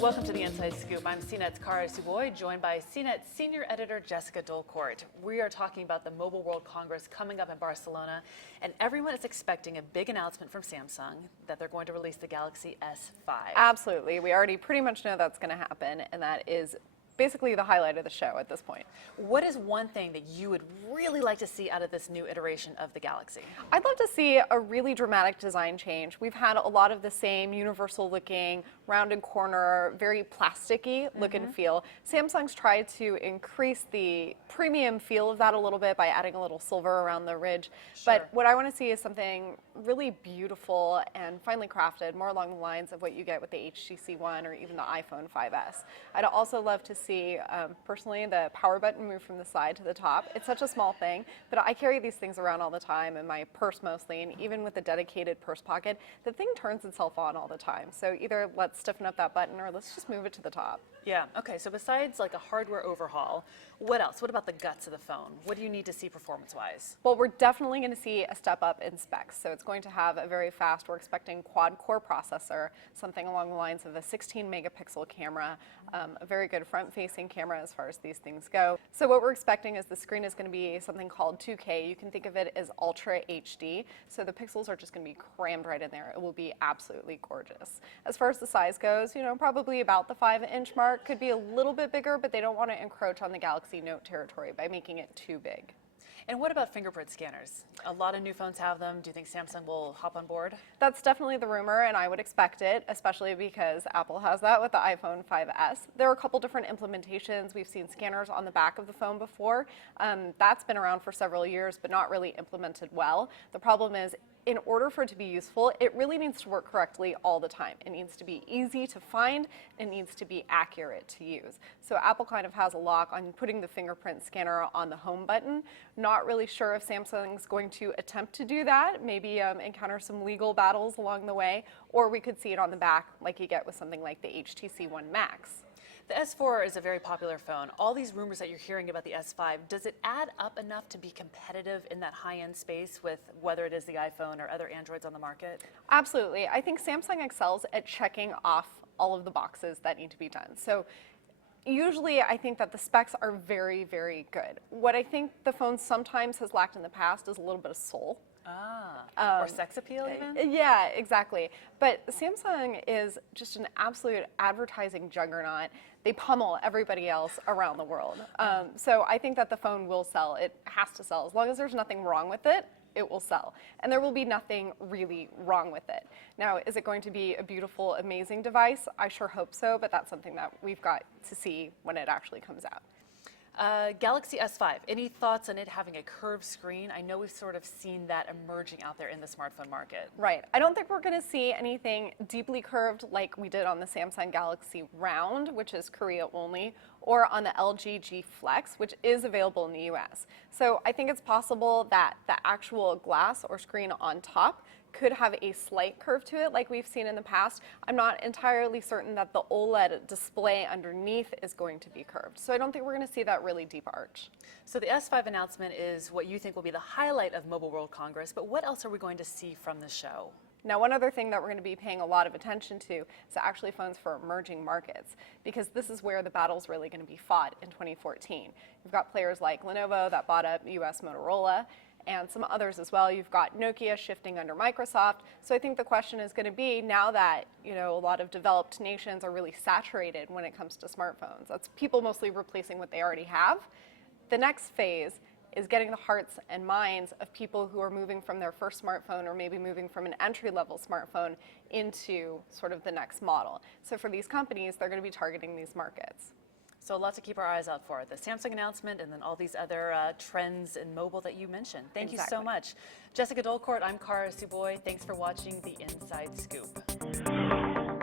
Welcome to the Inside Scoop. I'm CNET's Tsuboi, joined by CNET Senior Editor Jessica Dolcourt. We are talking about the Mobile World Congress coming up in Barcelona, and everyone is expecting a big announcement from Samsung that they're going to release the Galaxy S5. Absolutely. We already pretty much know that's going to happen, and that is basically the highlight of the show at this point. What is one thing that you would really like to see out of this new iteration of the Galaxy? I'd love to see a really dramatic design change. We've had a lot of the same universal looking, rounded corner, very plasticky look and feel. Samsung's tried to increase the premium feel of that a little bit by adding a little silver around the ridge. Sure. But what I want to see is something really beautiful and finely crafted, more along the lines of what you get with the HTC One or even the iPhone 5S. I'd also love to see, personally, the power button move from the side to the top. It's such a small thing, but I carry these things around all the time in my purse mostly, and even with a dedicated purse pocket, the thing turns itself on all the time. So either let's stiffen up that button or let's just move it to the top. Yeah, okay, so besides like a hardware overhaul, what else? What about the guts of the phone? What do you need to see performance-wise? Well, we're definitely going to see a step up in specs. So it's going to have a very fast, we're expecting quad-core processor, something along the lines of a 16-megapixel camera, a very good front-facing camera as far as these things go. So what we're expecting is the screen is going to be something called 2K. You can think of it as Ultra HD. So the pixels are just going to be crammed right in there. It will be absolutely gorgeous. As far as the size goes, you know, probably about the 5-inch mark. Could be a little bit bigger, but they don't want to encroach on the Galaxy Note territory by making it too big. And what about fingerprint scanners? A lot of new phones have them. Do you think Samsung will hop on board? That's definitely the rumor, and I would expect it, especially because Apple has that with the iPhone 5S. There are a couple different implementations. We've seen scanners on the back of the phone before. That's been around for several years, but not really implemented well. The problem is, in order for it to be useful, it really needs to work correctly all the time. It needs to be easy to find, it needs to be accurate to use. So Apple kind of has a lock on putting the fingerprint scanner on the home button. Not really sure if Samsung's going to attempt to do that, maybe encounter some legal battles along the way, or we could see it on the back like you get with something like the HTC One Max. The S4 is a very popular phone. All these rumors that you're hearing about the S5, does it add up enough to be competitive in that high-end space with whether it is the iPhone or other Androids on the market? Absolutely. I think Samsung excels at checking off all of the boxes that need to be done. So usually I think that the specs are very, very good. What I think the phone sometimes has lacked in the past is a little bit of soul. Or sex appeal even? Yeah, exactly. But Samsung is just an absolute advertising juggernaut. They pummel everybody else around the world. So I think that the phone will sell. It has to sell. As long as there's nothing wrong with it, it will sell. And there will be nothing really wrong with it. Now, is it going to be a beautiful, amazing device? I sure hope so, but that's something that we've got to see when it actually comes out. Galaxy S5, any thoughts on it having a curved screen? I know we've sort of seen that emerging out there in the smartphone market. Right. I don't think we're going to see anything deeply curved like we did on the Samsung Galaxy Round, which is Korea only, or on the LG G Flex, which is available in the US. So I think it's possible that the actual glass or screen on top could have a slight curve to it like we've seen in the past. I'm not entirely certain that the OLED display underneath is going to be curved. So I don't think we're going to see that really deep arch. So the S5 announcement is what you think will be the highlight of Mobile World Congress, but what else are we going to see from the show? Now, one other thing that we're going to be paying a lot of attention to is actually phones for emerging markets, because this is where the battle's really going to be fought in 2014. You've got players like Lenovo that bought up US Motorola, and some others as well. You've got Nokia shifting under Microsoft. So I think the question is going to be, now that, you know, a lot of developed nations are really saturated when it comes to smartphones, that's people mostly replacing what they already have. The next phase is getting the hearts and minds of people who are moving from their first smartphone or maybe moving from an entry-level smartphone into sort of the next model. So for these companies, they're going to be targeting these markets. So a lot to keep our eyes out for. The Samsung announcement and then all these other trends in mobile that you mentioned. Thank you so much. Jessica Dolcourt, I'm Tsuboi. Thanks for watching The Inside Scoop.